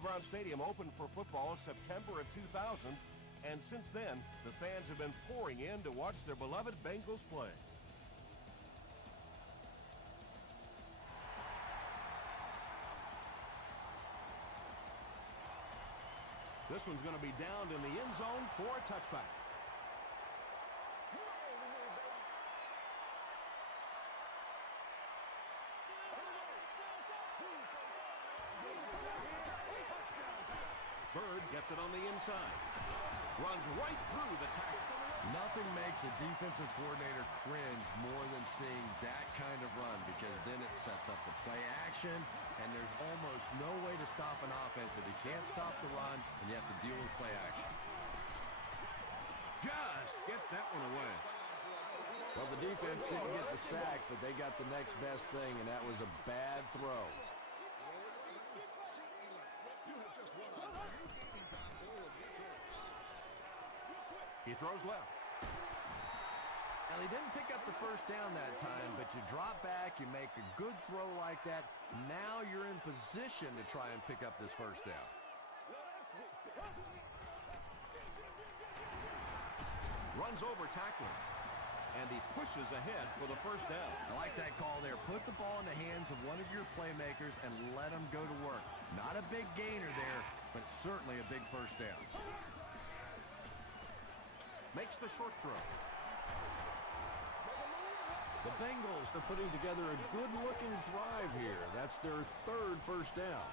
Brown Stadium opened for football September of 2000, and since then, the fans have been pouring in to watch their beloved Bengals play. This one's going to be downed in the end zone for a touchback. Bird gets it on the inside. Runs right through the tackle. Nothing makes a defensive coordinator cringe more than seeing that kind of run, because then it sets up the play action, and there's almost no way to stop an offense if you can't stop the run and you have to deal with play action. Just gets that one away. Well, the defense didn't get the sack, but they got the next best thing, and that was a bad throw. He throws left. Now, they didn't pick up the first down that time, but you drop back, you make a good throw like that. Now you're in position to try and pick up this first down. Runs over tackler, and he pushes ahead for the first down. I like that call there. Put the ball in the hands of one of your playmakers and let them go to work. Not a big gainer there, but certainly a big first down. Makes the short throw. The Bengals are putting together a good-looking drive here. That's their third first down.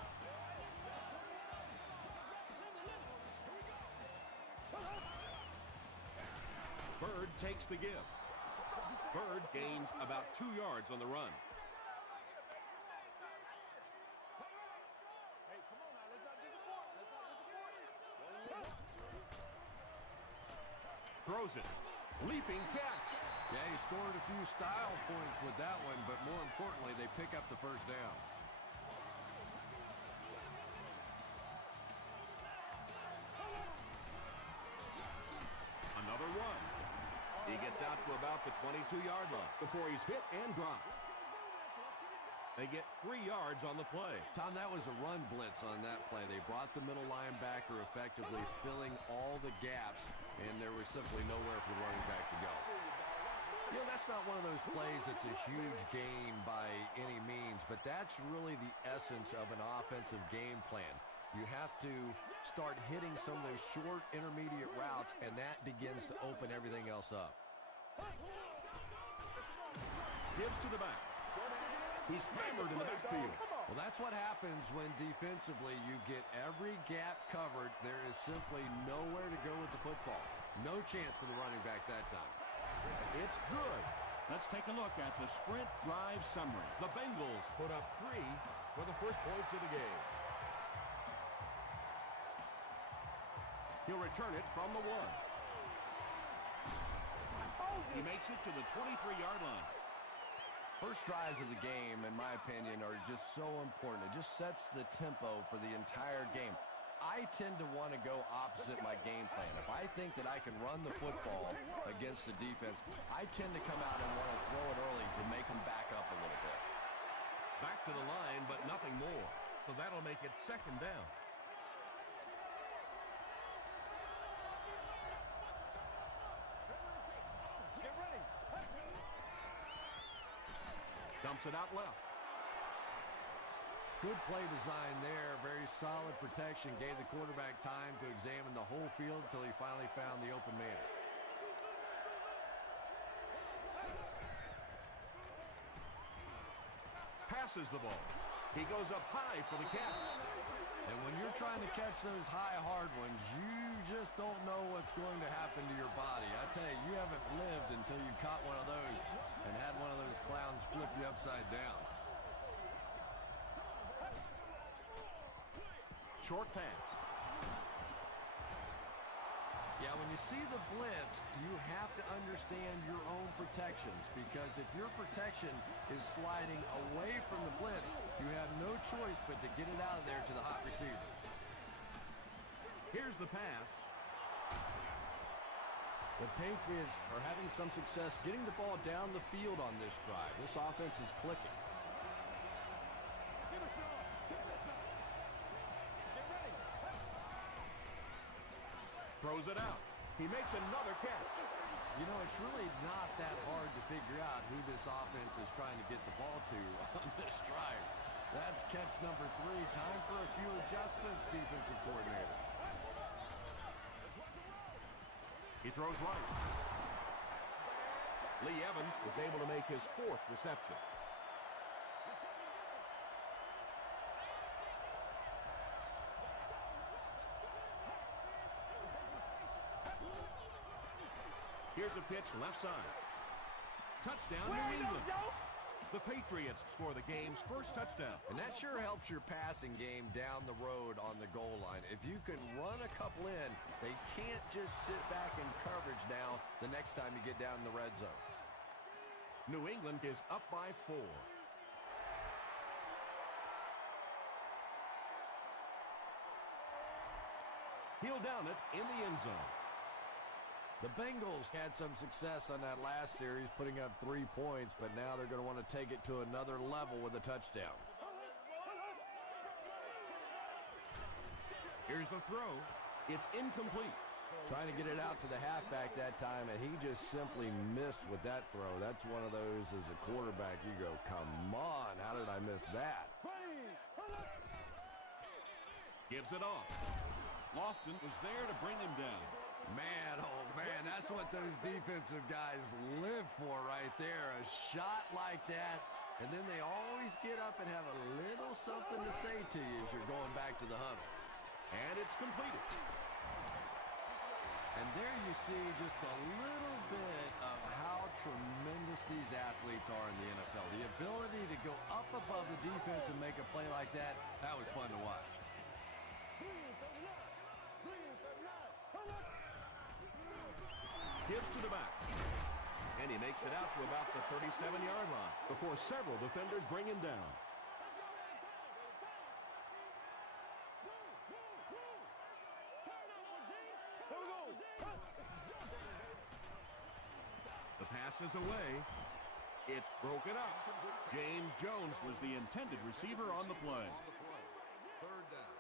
Bird takes the give. Bird gains about 2 yards on the run. Throws it. Leaping catch. Yeah, he scored a few style points with that one, but more importantly, they pick up the first down. Another one. He gets out to about the 22-yard line before he's hit and dropped. They get 3 yards on the play. Tom, that was a run blitz on that play. They brought the middle linebacker effectively filling all the gaps, and there was simply nowhere for the running back to go. You know, that's not one of those plays that's a huge gain by any means, but that's really the essence of an offensive game plan. You have to start hitting some of those short, intermediate routes, and that begins to open everything else up. Gives to the back. He's hammered in the backfield. Well, that's what happens when defensively you get every gap covered. There is simply nowhere to go with the football. No chance for the running back that time. It's good. Let's take a look at the sprint drive summary. The Bengals put up 3 for the first points of the game. He'll return it from the 1. He makes it to the 23-yard line. First drives of the game, in my opinion, are just so important. It just sets the tempo for the entire game. I tend to want to go opposite my game plan. If I think that I can run the football against the defense, I tend to come out and want to throw it early to make them back up a little bit. Back to the line, but nothing more. So that'll make it second down. Dumps it out left. Good play design there. Very solid protection. Gave the quarterback time to examine the whole field until he finally found the open man. Passes the ball. He goes up high for the catch. And when you're trying to catch those high, hard ones, you just don't know what's going to happen to your body. I tell you, you haven't lived until you caught one of those and had one of those clowns flip you upside down. Short pass. Yeah, when you see the blitz, you have to understand your own protections, because if your protection is sliding away from the blitz, you have no choice but to get it out of there to the hot receiver. Here's the pass. The Patriots are having some success getting the ball down the field on this drive. This offense is clicking. throws it out. He makes another catch. You know, it's really not that hard to figure out who this offense is trying to get the ball to on this drive. That's catch number 3. Time for a few adjustments, defensive coordinator. He throws right. Lee Evans is able to make his 4th reception. Here's a pitch left side. Touchdown, New England. The Patriots score the game's first touchdown. And that sure helps your passing game down the road on the goal line. If you can run a couple in, they can't just sit back in coverage now the next time you get down in the red zone. New England is up by 4. He'll down it in the end zone. The Bengals had some success on that last series, putting up 3 points, but now they're going to want to take it to another level with a touchdown. Here's the throw. It's incomplete. Trying to get it out to the halfback that time, and he just simply missed with that throw. That's one of those, as a quarterback, you go, come on, how did I miss that? Gives it off. Lofton was there to bring him down. Man, oh man, that's what those defensive guys live for right there. A shot like that, and then they always get up and have a little something to say to you as you're going back to the huddle. And it's completed. And there you see just a little bit of how tremendous these athletes are in the NFL. The ability to go up above the defense and make a play like that, that was fun to watch. Gives to the back. And he makes it out to about the 37-yard line before several defenders bring him down. The pass is away. It's broken up. James Jones was the intended receiver on the play. Third down.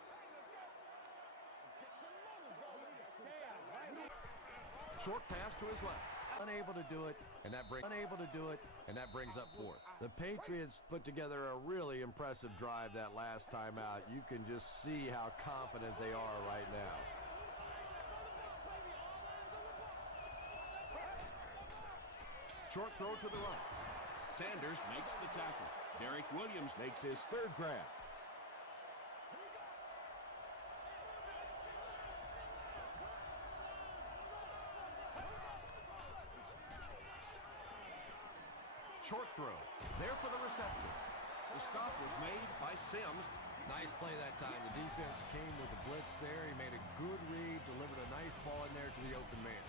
Short pass to his left. Unable to do it, and that brings up 4th. The Patriots put together a really impressive drive that last time out. You can just see how confident they are right now. Short throw to the right. Sanders makes the tackle. Derek Williams makes his 3rd grab. Short throw. There for the reception. The stop was made by Sims. Nice play that time. The defense came with a blitz there. He made a good read, delivered a nice ball in there to the open man.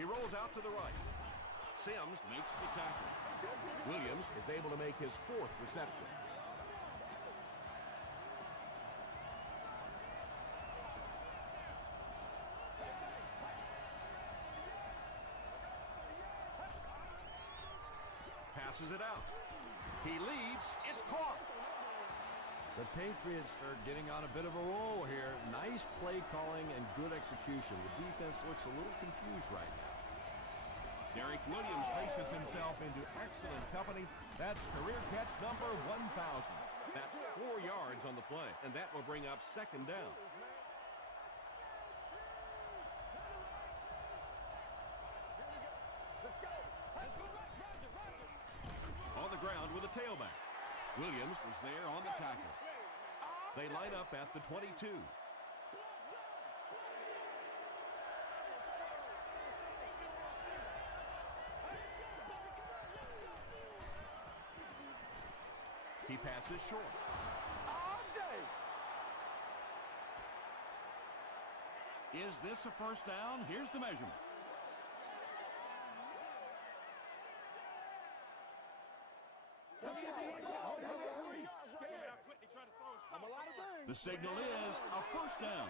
He rolls out to the right. Sims makes the tackle. Williams is able to make his 4th reception. Passes it out. He leads. It's caught. The Patriots are getting on a bit of a roll here. Nice play calling and good execution. The defense looks a little confused right now. Derek Williams places himself into excellent company. That's career catch number 1,000. That's 4 yards on the play, and that will bring up 2nd down. On the ground with a tailback. Williams was there on the tackle. They line up at the 22. He passes short. Is this a first down? Here's the measurement. The signal is a first down.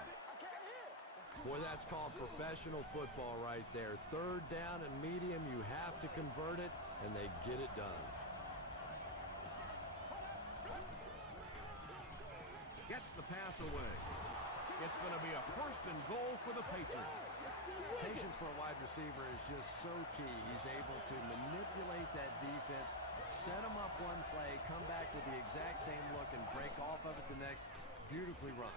Boy, that's called professional football right there. 3rd down and medium, you have to convert it. and they get it done. Gets the pass away. It's going to be a 1st and goal for the Patriots. Patience for a wide receiver is just so key. He's able to manipulate that defense, set them up one play, come back with the exact same look, and break off of it the next. Beautifully run.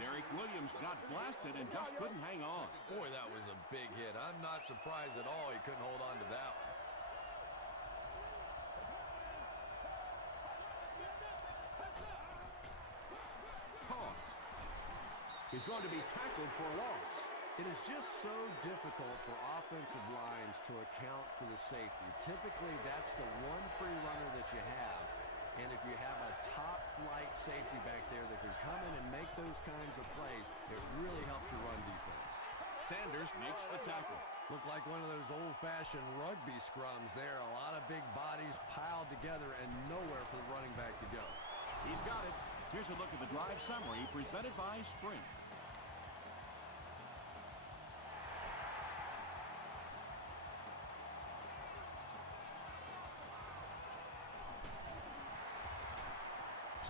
Derek Williams got blasted and just couldn't hang on. Boy, that was a big hit. I'm not surprised at all he couldn't hold on to that one. He's going to be tackled for a loss. It is just so difficult for offensive lines to account for the safety. Typically, that's the one free runner that you have. And if you have a top-flight safety back there that can come in and make those kinds of plays, it really helps your run defense. Sanders makes the tackle. Looked like one of those old-fashioned rugby scrums there. A lot of big bodies piled together and nowhere for the running back to go. He's got it. Here's a look at the drive summary presented by Sprint.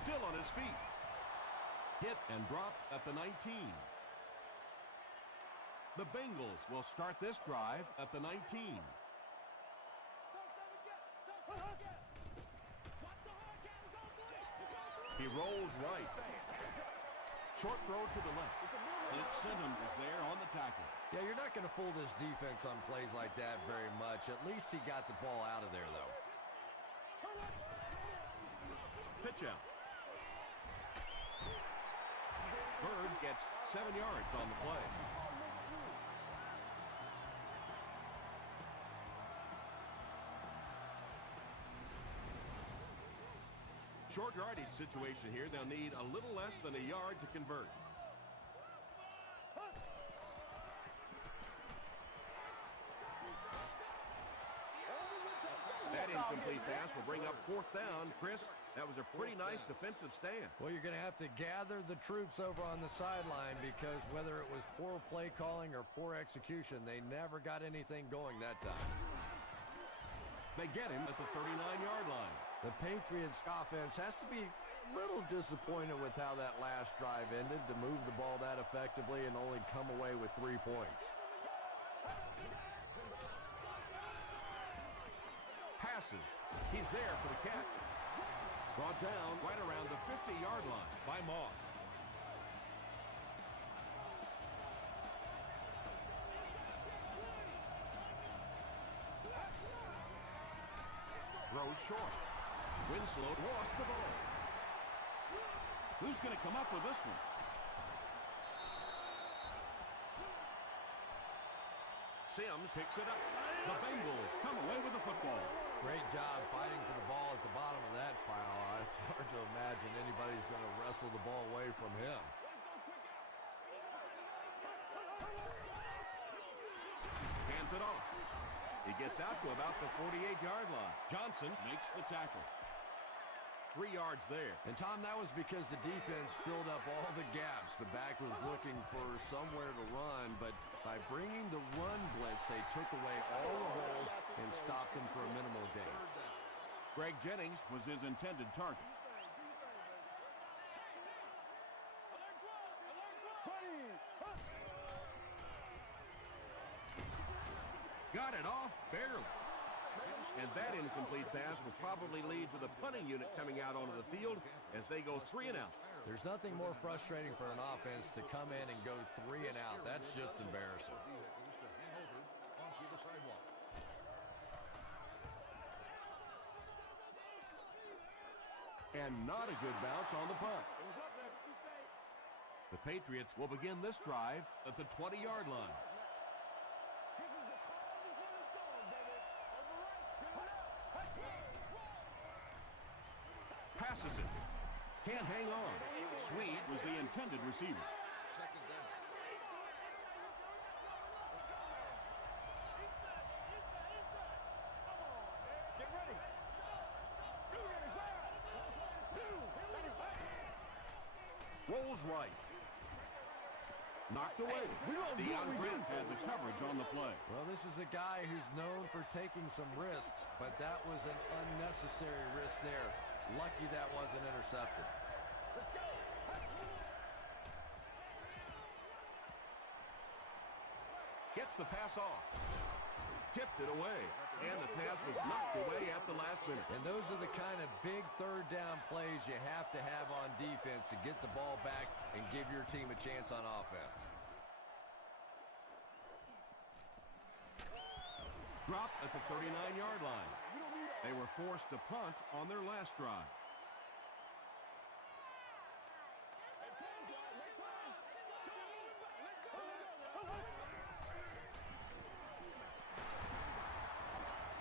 Still on his feet. Hit and dropped at the 19. The Bengals will start this drive at the 19. He rolls right. Short throw to the left. Blitz Sinham is there on the tackle. Yeah, you're not going to fool this defense on plays like that very much. At least he got the ball out of there, though. Pitch out. Bird gets 7 yards on the play. Short yardage situation here. They'll need a little less than a yard to convert. That incomplete pass will bring up 4th down. Chris, that was a pretty nice defensive stand. Well, you're going to have to gather the troops over on the sideline because whether it was poor play calling or poor execution, they never got anything going that time. They get him at the 39-yard line. The Patriots offense has to be a little disappointed with how that last drive ended to move the ball that effectively and only come away with 3 points. Passes. He's there for the catch. Brought down right around the 50-yard line by Moss. Throws short. Winslow lost the ball. Who's going to come up with this one? Sims picks it up. The Bengals come away with the football. Great job fighting for the ball at the bottom of that pile. It's hard to imagine anybody's going to wrestle the ball away from him. Hands it off. He gets out to about the 48-yard line. Johnson makes the tackle. 3 yards there. And, Tom, that was because the defense filled up all the gaps. The back was looking for somewhere to run, but by bringing the run blitz, they took away all the holes and stopped them for a minimal gain. Greg Jennings was his intended target. Got it off barely. And that incomplete pass will probably lead to the punting unit coming out onto the field as they go 3 and out. There's nothing more frustrating for an offense to come in and go 3 and out. That's just embarrassing. And not a good bounce on the punt. The Patriots will begin this drive at the 20-yard line. Passes it. Can't hang on. Swede was the intended receiver. Rolls right. Knocked away. DeAndre had the coverage on the play. Well, this is a guy who's known for taking some risks, but that was an unnecessary risk there. Lucky that wasn't intercepted. Let's go. Gets the pass off. Tipped it away. And the pass was knocked away at the last minute. And those are the kind of big third down plays you have to have on defense to get the ball back and give your team a chance on offense. Dropped at the 39-yard line. They were forced to punt on their last drive.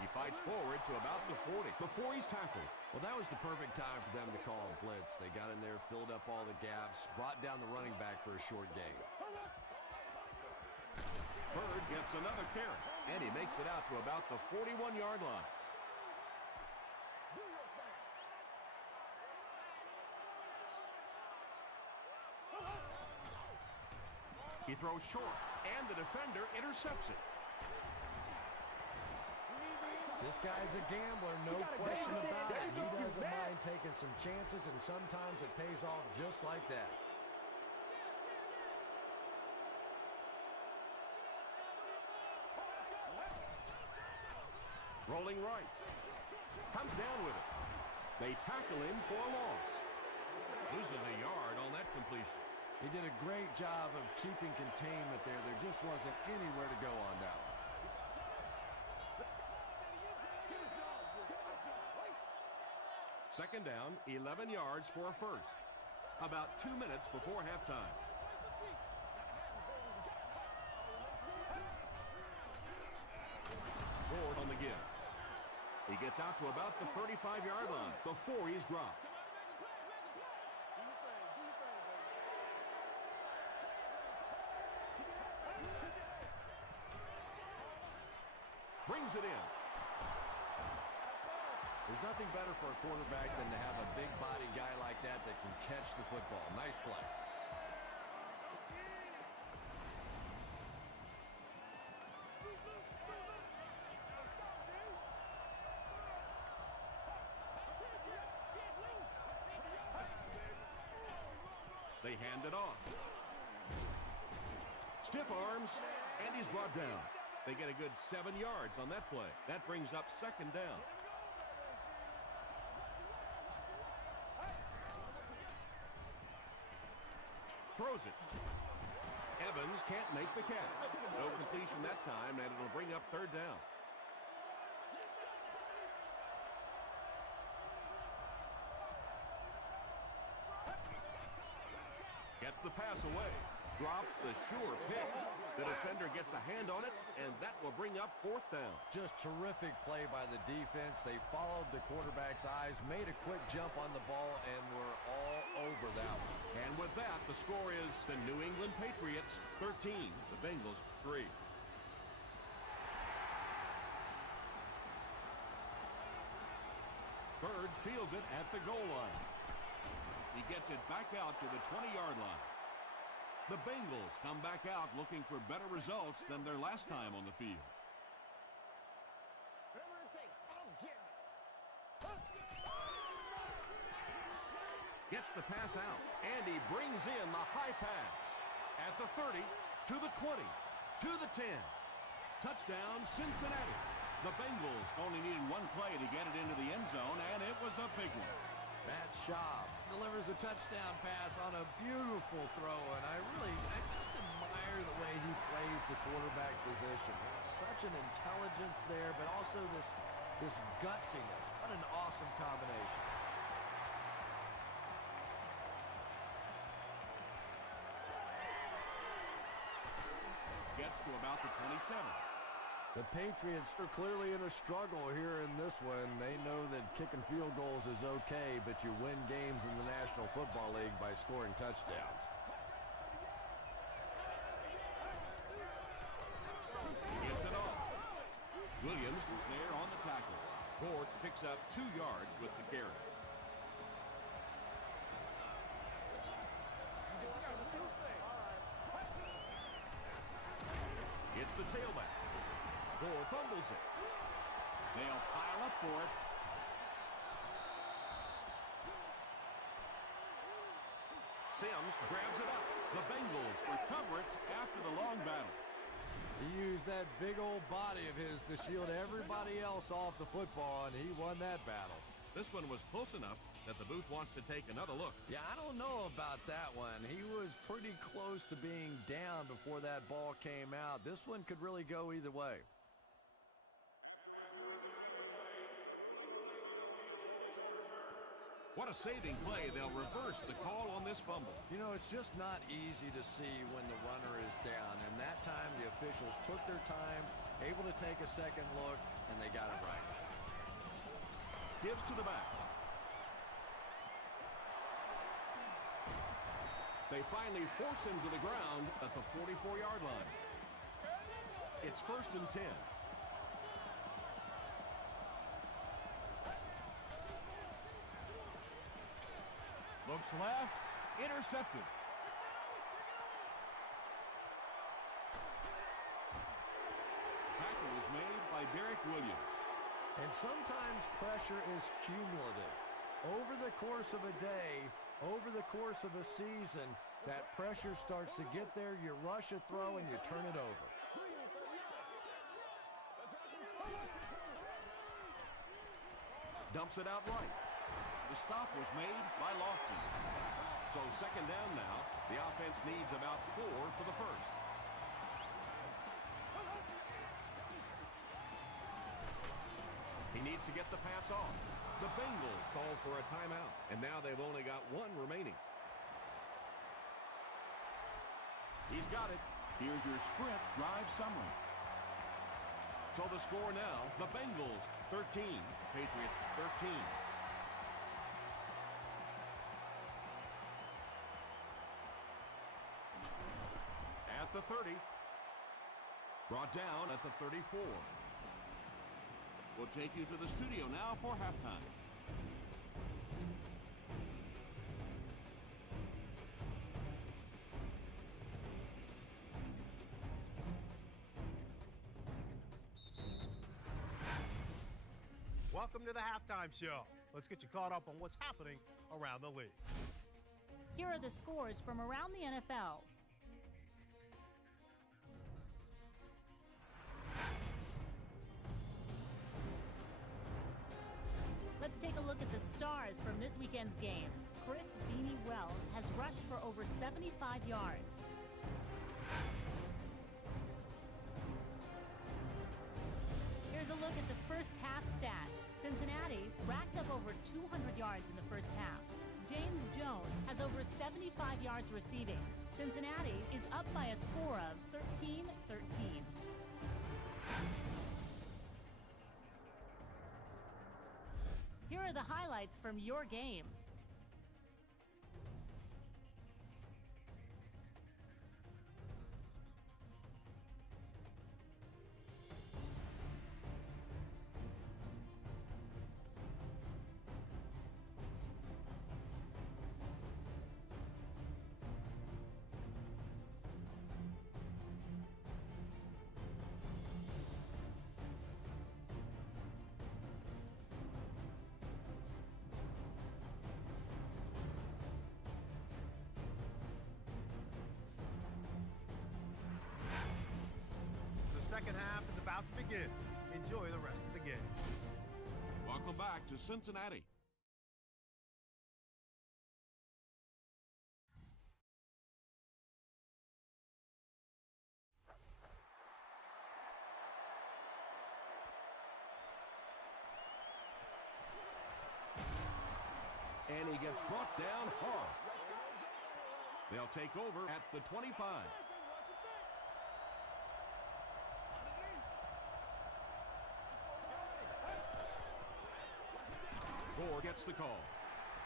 He fights forward to about the 40 before he's tackled. Well, that was the perfect time for them to call a blitz. They got in there, filled up all the gaps, brought down the running back for a short gain. Bird gets another carry, and he makes it out to about the 41-yard line. He throws short, and the defender intercepts it. This guy's a gambler, no question about it. He doesn't mind taking some chances, and sometimes it pays off just like that. Rolling right. Comes down with it. They tackle him for a loss. Loses a yard on that completion. He did a great job of keeping containment there. There just wasn't anywhere to go on that one. Second down, 11 yards for a first. About 2 minutes before halftime. Ford on the give. He gets out to about the 35-yard line before he's dropped. Brings it in. There's nothing better for a quarterback than to have a big-body guy like that that can catch the football. Nice play. They hand it off. Stiff arms, and he's brought down. They get a good 7 yards on that play. That brings up second down. Throws it. Evans can't make the catch. No completion that time, and it'll bring up third down. Gets the pass away. Drops the sure pick. The defender gets a hand on it, and that will bring up fourth down. Just terrific play by the defense. They followed the quarterback's eyes, made a quick jump on the ball, and were all over that one. And with that, the score is the New England Patriots 13, the Bengals 3. Bird fields it at the goal line. He gets it back out to the 20-yard line. The Bengals come back out looking for better results than their last time on the field. Whatever it takes, I'm getting it. Gets the pass out, and he brings in the high pass. At the 30, to the 20, to the 10. Touchdown, Cincinnati. The Bengals only needed one play to get it into the end zone, and it was a big one. Matt Schaub delivers a touchdown pass on a beautiful throw, and I just admire the way he plays the quarterback position. Such an intelligence there, but also this gutsiness. What an awesome combination. Gets to about the 27. The Patriots are clearly in a struggle here in this one. They know that kicking field goals is okay, but you win games in the National Football League by scoring touchdowns. Gets it off. Williams was there on the tackle. Ford picks up 2 yards with the carry. Gore fumbles it. They'll pile up for it. Sims grabs it up. The Bengals recover it after the long battle. He used that big old body of his to shield everybody else off the football, and he won that battle. This one was close enough that the booth wants to take another look. Yeah, I don't know about that one. He was pretty close to being down before that ball came out. This one could really go either way. What a saving play. They'll reverse the call on this fumble. You know, it's just not easy to see when the runner is down, and that time the officials took their time, able to take a second look, and they got it right. Gives to the back. They finally force him to the ground at the 44-yard line. It's 1st and 10. Looks left, intercepted. Tackle was made by Derek Williams. And sometimes pressure is cumulative. Over the course of a day, over the course of a season, that pressure starts to get there, you rush a throw, and you turn it over. Dumps it out right. The stop was made by Lofton. So 2nd down now. The offense needs about 4 for the first. He needs to get the pass off. The Bengals call for a timeout, and now they've only got 1 remaining. He's got it. Here's your sprint drive summary. So the score now, the Bengals 13, Patriots 13. At the 30. Brought down at the 34. We'll take you to the studio now for halftime. Welcome to the halftime show. Let's get you caught up on what's happening around the league. Here are the scores from around the NFL. Let's take a look at the stars from this weekend's games. Chris Beanie Wells has rushed for over 75 yards. Here's a look at the first half stats. Cincinnati racked up over 200 yards in the first half. James Jones has over 75 yards receiving. Cincinnati is up by a score of 13-13. Here are the highlights from your game. The second half is about to begin. Enjoy the rest of the game. Welcome back to Cincinnati. And he gets brought down hard. They'll take over at the 25. Gore gets the call.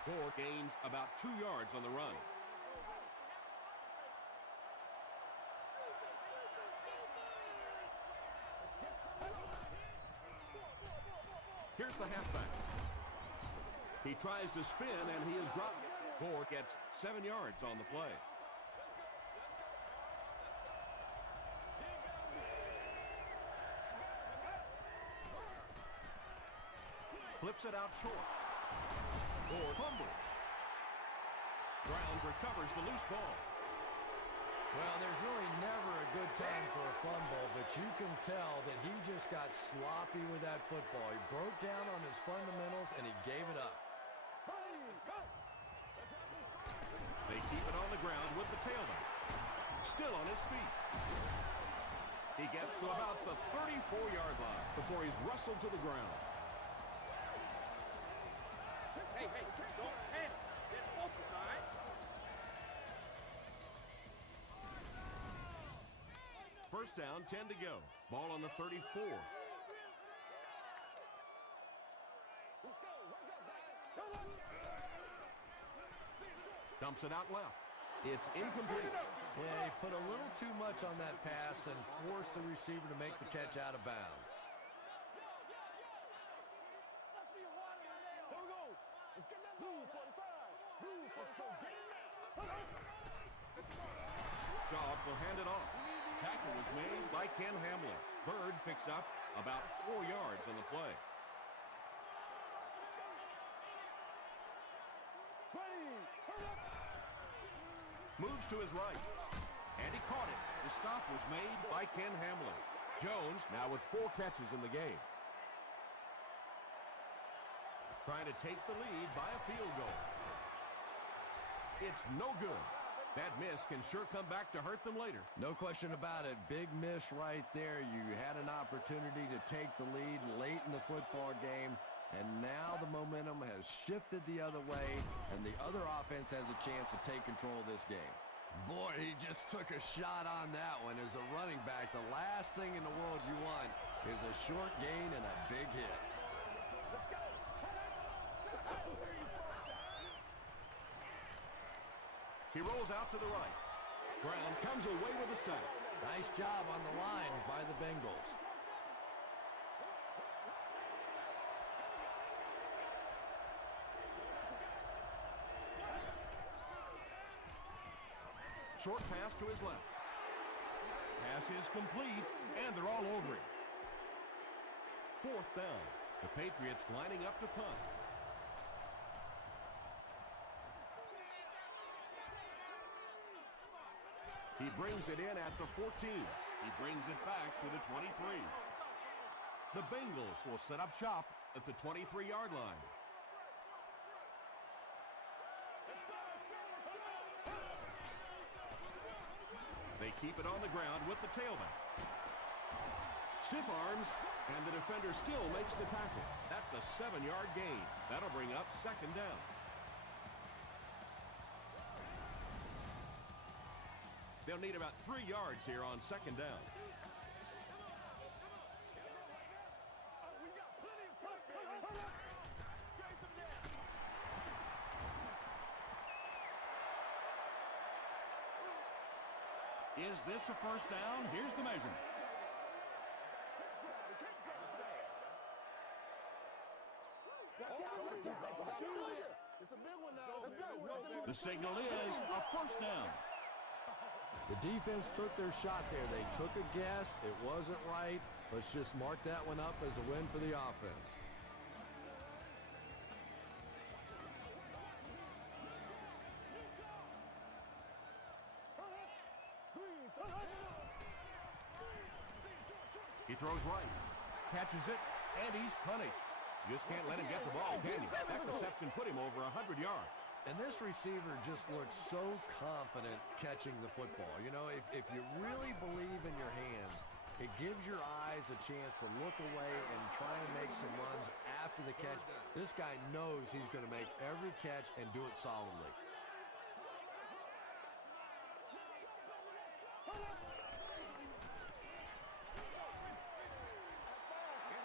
Gore gains about 2 yards on the run. Here's the halfback. He tries to spin, and he is dropped. Gore gets 7 yards on the play. whips it out short. Or fumble. Brown recovers the loose ball. Well, there's really never a good time for a fumble, but you can tell that he just got sloppy with that football. He broke down on his fundamentals, and he gave it up. They keep it on the ground with the tailback. Still on his feet. He gets to about the 34-yard line before he's wrestled to the ground. Hey, don't panic. Get focused, all right? First down, 10 to go. Ball on the 34. Let's go. Wake up, guys. Dumps it out left. It's incomplete. Yeah, he put a little too much on that pass and forced the receiver to make the catch out of bounds. Here we go. Let's get that move, 45. Move, let's go. Get in there. Shaw will hand it off. Tackle was made by Ken Hamlin. Bird picks up about 4 yards on the play. Moves to his right. And he caught it. The stop was made by Ken Hamlin. Jones now with 4 catches in the game. Trying to take the lead by a field goal. It's no good. That miss can sure come back to hurt them later. No question about it. Big miss right there. You had an opportunity to take the lead late in the football game, and now the momentum has shifted the other way, and the other offense has a chance to take control of this game. Boy, he just took a shot on that one. As a running back, the last thing in the world you want is a short gain and a big hit. He rolls out to the right. Brown comes away with a sack. Nice job on the line by the Bengals. Short pass to his left. Pass is complete, and they're all over it. 4th down. The Patriots lining up to punt. He brings it in at the 14. He brings it back to the 23. The Bengals will set up shop at the 23-yard line. They keep it on the ground with the tailback. Stiff arms, and the defender still makes the tackle. That's a 7-yard gain. That'll bring up 2nd down. They'll need about 3 yards here on 2nd down. Is this a first down? Here's the measurement. It's a big one now. The signal is a first down. The defense took their shot there. They took a guess. It wasn't right. Let's just mark that one up as a win for the offense. He throws right, catches it, and he's punished. You just can't let him get the ball, can you? That reception put him over 100 yards. And this receiver just looks so confident catching the football. You know, if you really believe in your hands, it gives your eyes a chance to look away and try and make some runs after the catch. This guy knows he's going to make every catch and do it solidly.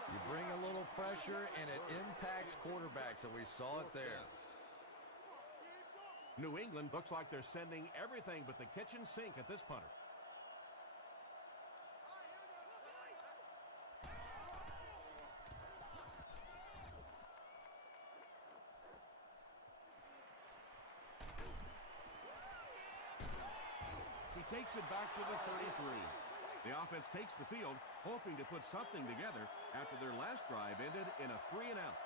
You bring a little pressure, and it impacts quarterbacks, and we saw it there. New England looks like they're sending everything but the kitchen sink at this punter. He takes it back to the 33. The offense takes the field, hoping to put something together after their last drive ended in a 3-and-out.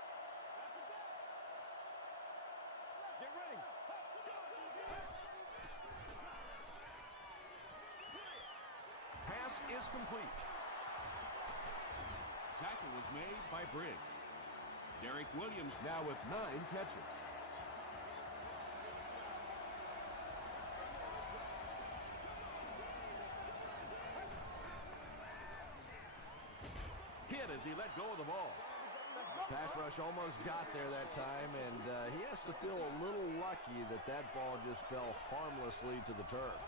is complete. Tackle was made by Briggs. Derek Williams now with 9 catches. Hit as he let go of the ball. Pass rush almost got there that time, and he has to feel a little lucky that that ball just fell harmlessly to the turf.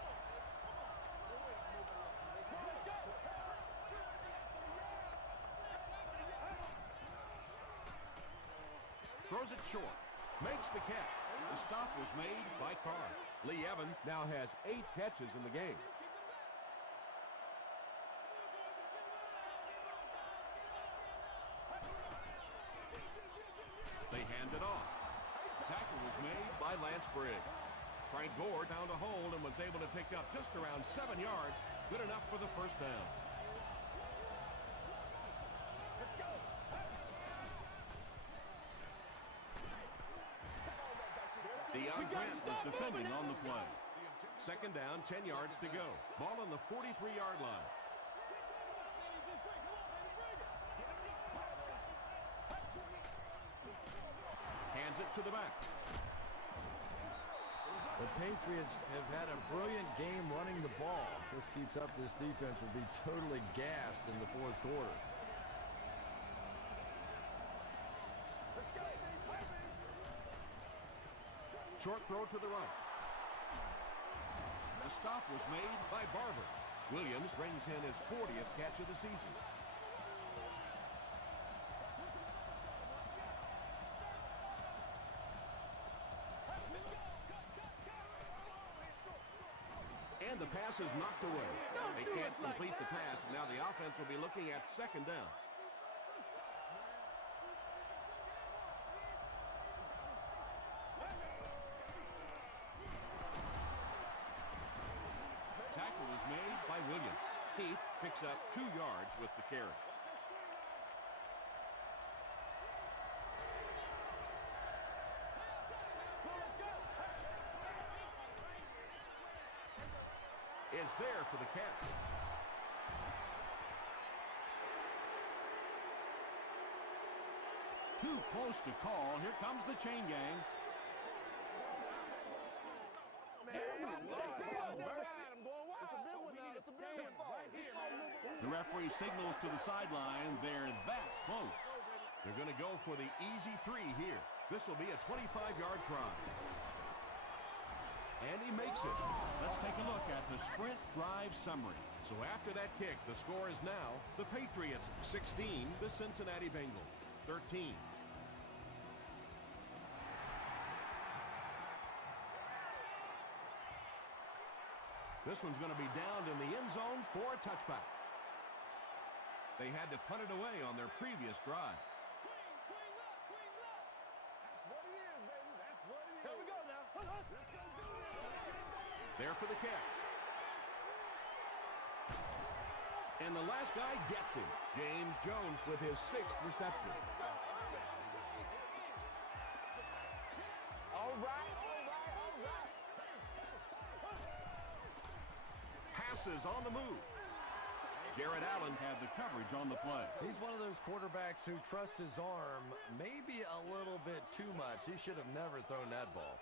Throws it short. Makes the catch. The stop was made by Carr. Lee Evans now has 8 catches in the game. They hand it off. Tackle was made by Lance Briggs. Frank Gore found a hold and was able to pick up just around 7 yards. Good enough for the first down. Deion Grant was defending on the play. Second down, 10 yards to go. Ball on the 43-yard line. Hands it to the back. The Patriots have had a brilliant game running the ball. This keeps up, this defense will be totally gassed in the fourth quarter. Short throw to the right. The stop was made by Barber. Williams brings in his 40th catch of the season. And the pass is knocked away. They can't complete the pass. Now the offense will be looking at second down. Tackle is made by Williams. Heath picks up 2 yards with the carry. Is there for the catch. Too close to call. Here comes the chain gang. The referee signals to the sideline. They're that close. They're going to go for the easy 3 here. This will be a 25-yard try. And he makes it. Let's take a look at the sprint drive summary. So after that kick, the score is now the Patriots 16, the Cincinnati Bengals 13. This one's going to be down in the end zone for a touchback. They had to punt it away on their previous drive. That's what it is, baby. That's what it is. Here we go now. There for the catch. And the last guy gets him. James Jones with his 6th reception. All right, all right, all right. Passes on the move. Jared Allen had the coverage on the play. He's one of those quarterbacks who trusts his arm maybe a little bit too much. He should have never thrown that ball.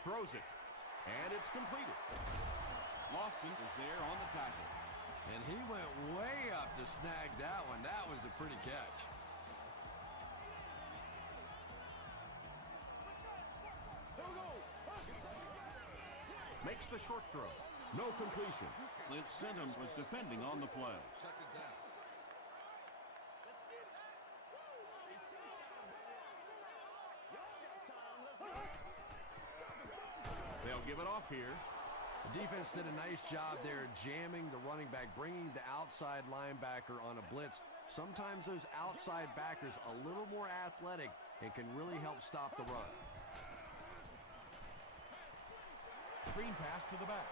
Throws it. And it's completed. Lofton is there on the tackle. And he went way up to snag that one. That was a pretty catch. Makes the short throw. No completion. Clint Simmons was defending on the play. They'll give it off here. The defense did a nice job there jamming the running back, bringing the outside linebacker on a blitz. Sometimes those outside backers a little more athletic and can really help stop the run. Screen pass to the back.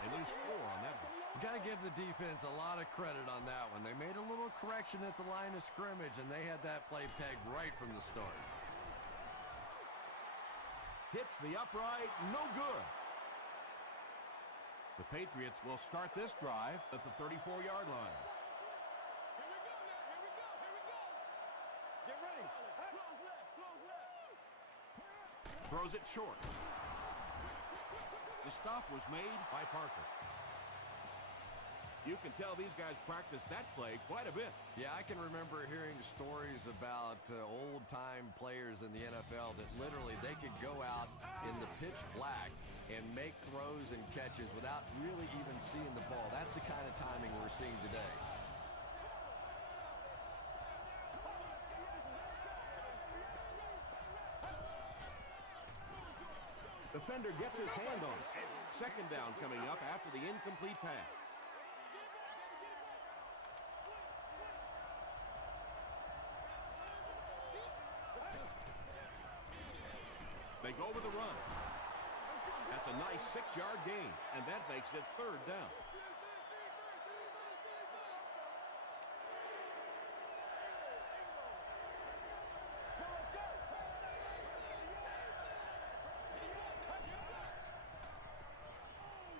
They lose 4 on that one. You got to give the defense a lot of credit on that one. They made a little correction at the line of scrimmage, and they had that play pegged right from the start. Hits the upright, no good. The Patriots will start this drive at the 34-yard line. Get ready. Close left, close left. Throws it short. The stop was made by Parker. You can tell these guys practice that play quite a bit. Yeah, I can remember hearing stories about old-time players in the NFL that literally they could go out in the pitch black and make throws and catches without really even seeing the ball. That's the kind of timing we're seeing today. Defender gets his hand on it. Second down coming up after the incomplete pass. They go with the run. That's a nice 6-yard gain, and that makes it third down.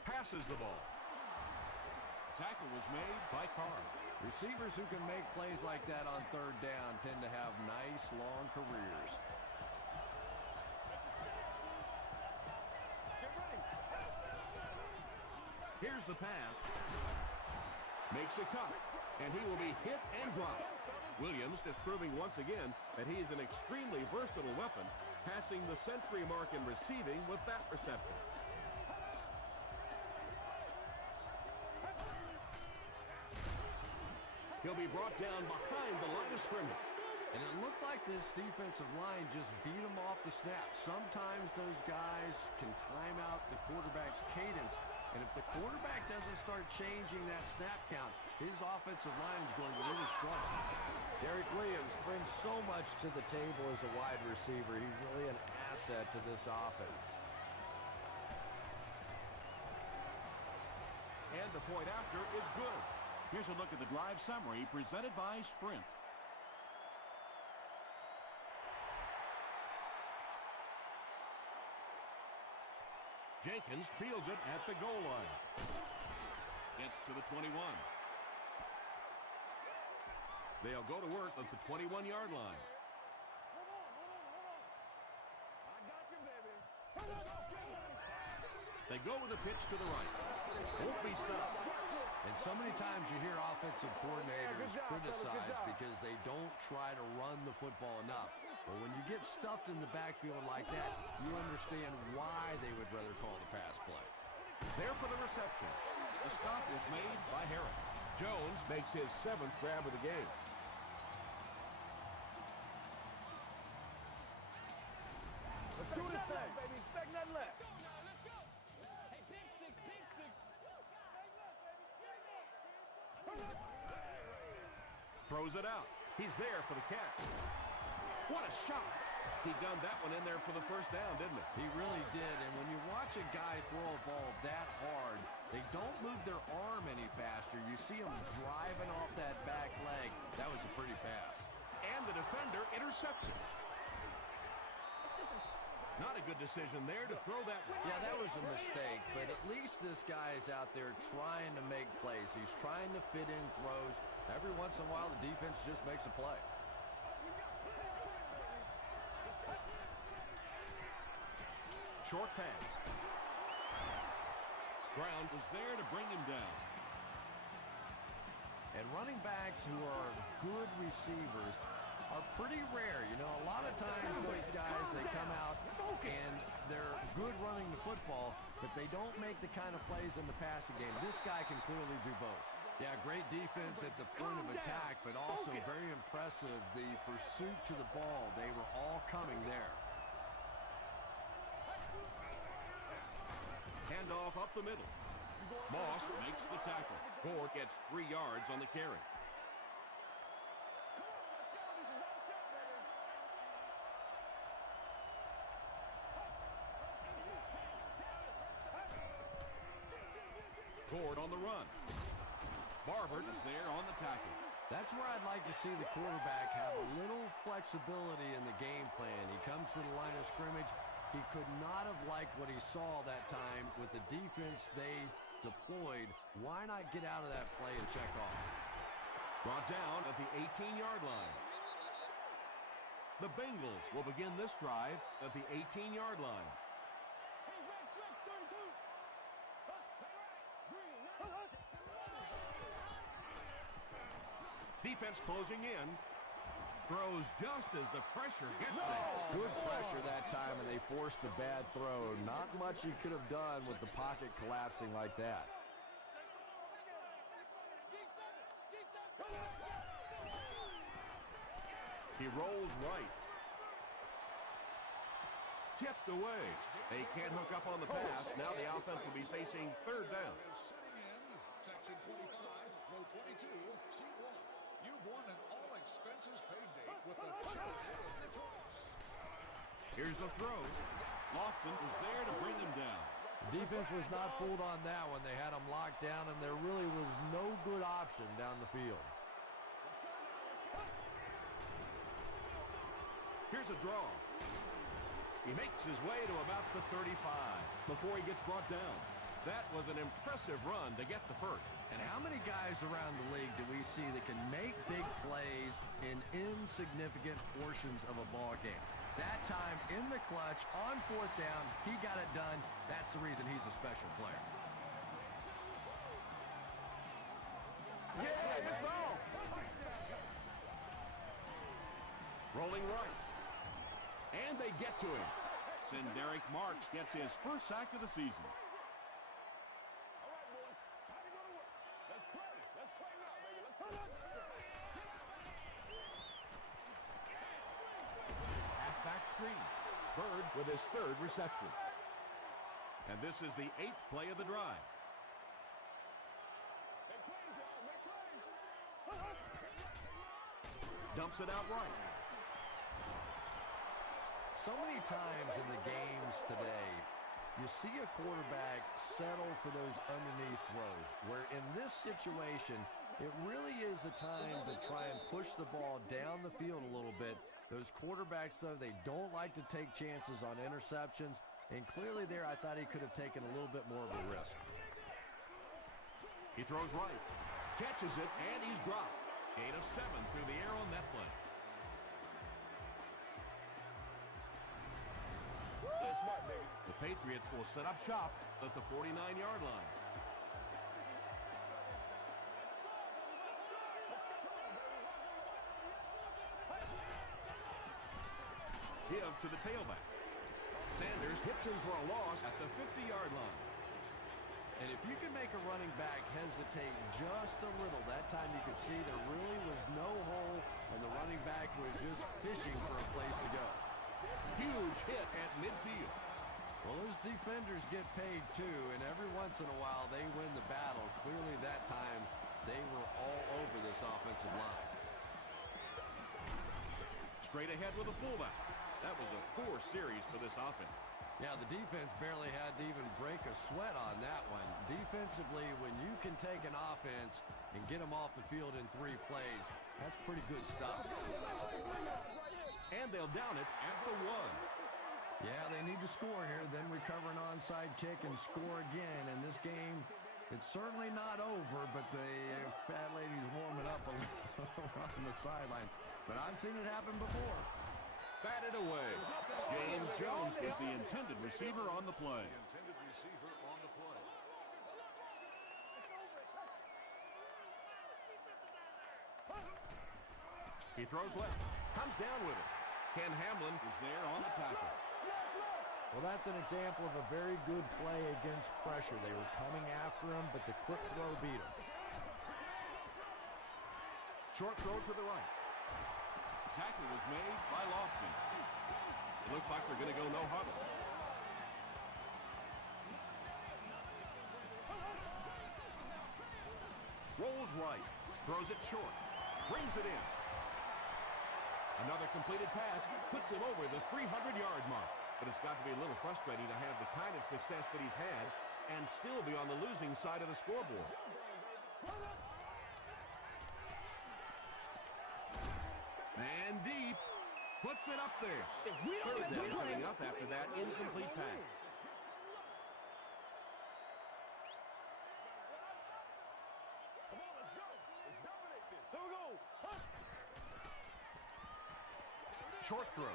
Passes the ball. Tackle was made by Carr. Receivers who can make plays like that on third down tend to have nice, long careers. Here's the pass. Makes a cut, and he will be hit and dropped. Williams is proving once again that he is an extremely versatile weapon, passing the century mark in receiving with that reception. He'll be brought down behind the line of scrimmage. And it looked like this defensive line just beat him off the snap. Sometimes those guys can time out the quarterback's cadence. And if the quarterback doesn't start changing that snap count, his offensive line is going to really struggle. Derek Williams brings so much to the table as a wide receiver. He's really an asset to this offense. And the point after is good. Here's a look at the drive summary presented by Sprint. Jenkins fields it at the goal line. Gets to the 21. They'll go to work at the 21-yard line. Hold on. I got you, baby. They go with a pitch to the right. Won't be stopped. And so many times you hear offensive coordinators criticized because they don't try to run the football enough. But when you get stuffed in the backfield like that, you understand why they would rather call the pass play. There for the reception. The stop was made by Harris. Jones makes his 7th grab of the game. Let's do this thing, baby. Expect nothing less. Hey, pink sticks, pink sticks. Throws it out. He's there for the catch. What a shot. He gunned that one in there for the first down, didn't he? He really did, and when you watch a guy throw a ball that hard, they don't move their arm any faster. You see him driving off that back leg. That was a pretty pass. And the defender intercepts it. Not a good decision there to throw that one. Yeah, that was a mistake, but at least this guy is out there trying to make plays. He's trying to fit in throws. Every once in a while, the defense just makes a play. Short pass. Brown was there to bring him down. And running backs who are good receivers are pretty rare. You know, a lot of times those guys, they come out and they're good running the football, but they don't make the kind of plays in the passing game. This guy can clearly do both. Yeah, great defense at the point of attack, but also very impressive, the pursuit to the ball. They were all coming there. Handoff up the middle. Moss makes the tackle. Gore gets 3 yards on the carry. Gord on the run. Barbert is there on the tackle. That's where I'd like to see the quarterback have a little flexibility in the game plan. He comes to the line of scrimmage. He could not have liked what he saw that time with the defense they deployed, why not get out of that play and check off? Brought down at the 18-yard line. The Bengals will begin this drive at the 18-yard line. Defense closing in. Throws just as the pressure gets there. Good pressure that time, and they forced a bad throw. Not much he could have done with the pocket collapsing like that. He rolls right. Tipped away. They can't hook up on the pass. Now the offense will be facing third down. Section 25, row 22, seat 1. You've won an all-expenses-paid date with the Chevrolet of your choice. Here's the throw. Lofton is there to bring him down. Defense was not fooled on that one. They had him locked down, and there really was no good option down the field. Here's a draw. He makes his way to about the 35 before he gets brought down. That was an impressive run to get the first. And how many guys around the league do we see that can make big plays in insignificant portions of a ball game? That time in the clutch, on fourth down, he got it done. That's the reason he's a special player. Yeah, it's on. Rolling right. And they get to him. Derek Marks gets his first sack of the season. All right, boys. Time to go to work. Let's play. Let's play now, baby. Let's go. Halfback screen. Bird with his third reception. And this is the 8th play of the drive. Make plays, y'all. Make plays. Dumps it out right. So many times in the games today, you see a quarterback settle for those underneath throws, where in this situation, it really is a time to try and push the ball down the field a little bit. Those quarterbacks, though, they don't like to take chances on interceptions, and clearly there I thought he could have taken a little bit more of a risk. He throws right, catches it, and he's dropped. Gain of 7 through the air on that play. That's smart, baby. The Patriots will set up shop at the 49-yard line. Give to the tailback. Sanders hits him for a loss at the 50-yard line. And if you can make a running back hesitate just a little, that time you could see there really was no hole, and the running back was just fishing for a place to go. Huge hit at midfield. Well, those defenders get paid too, and every once in a while they win the battle. Clearly that time they were all over this offensive line. Straight ahead with a fullback. That was a poor series for this offense. Yeah, the defense barely had to even break a sweat on that one. Defensively, when you can take an offense and get them off the field in 3 plays, that's pretty good stuff. And they'll down it at the 1. Yeah, they need to score here, then recover an onside kick and score again. And this game, it's certainly not over, but the fat lady's warming up a little on the sideline. But I've seen it happen before. Batted away. James Jones is the intended receiver on the play. The intended receiver on the play. He throws left. Comes down with it. Ken Hamlin is there on the tackle. Well, that's an example of a very good play against pressure. They were coming after him, but the quick throw beat him. Short throw to the right. Tackle was made by Lofton. It looks like they're going to go no huddle. Rolls right. Throws it short. Brings it in. Another completed pass puts him over the 300-yard mark. But it's got to be a little frustrating to have the kind of success that he's had and still be on the losing side of the scoreboard. Man deep. Puts it up there. Third down coming up after that incomplete pass. Short throw.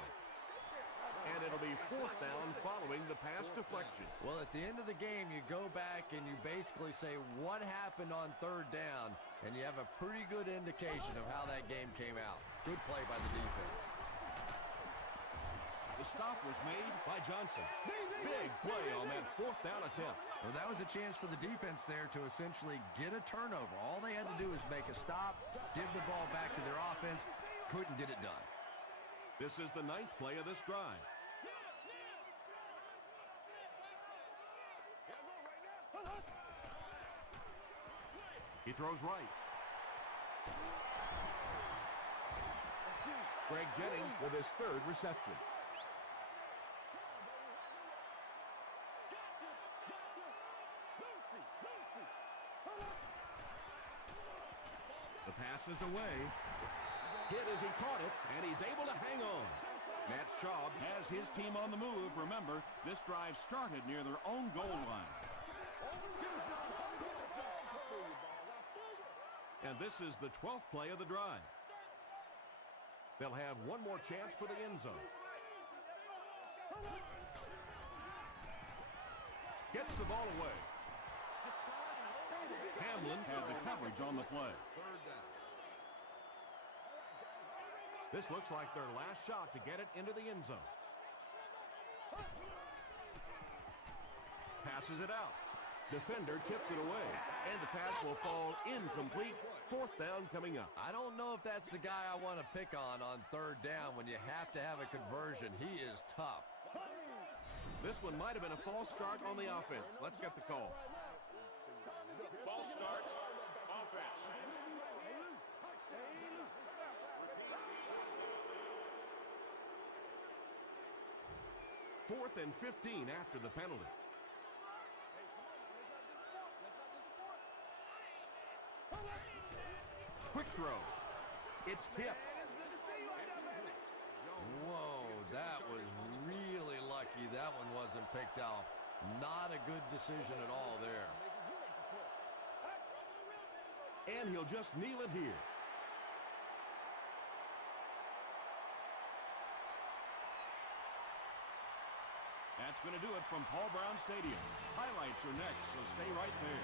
And it'll be 4th down following the pass deflection. Well, at the end of the game, you go back and you basically say what happened on 3rd down, and you have a pretty good indication of how that game came out. Good play by the defense. The stop was made by Johnson. Big play on that 4th down attempt. Well, that was a chance for the defense there to essentially get a turnover. All they had to do was make a stop, give the ball back to their offense. Couldn't get it done. This is the 9th play of this drive. He throws right. Greg Jennings with his 3rd reception. The pass is away. Hit as he caught it, and he's able to hang on. Matt Schaub has his team on the move. Remember, this drive started near their own goal line. And this is the 12th play of the drive. They'll have one more chance for the end zone. Gets the ball away. Hamlin had the coverage on the play. 3rd down. This looks like their last shot to get it into the end zone. Passes it out. Defender tips it away. And the pass will fall incomplete. 4th down coming up. I don't know if that's the guy I want to pick on 3rd down when you have to have a conversion. He is tough. This one might have been a false start on the offense. Let's get the call. False start. Offense. 4th and 15 after the penalty. Quick throw. It's tipped. Whoa, that was really lucky that one wasn't picked off. Not a good decision at all there. And he'll just kneel it here. That's going to do it from Paul Brown Stadium. Highlights are next, so stay right there.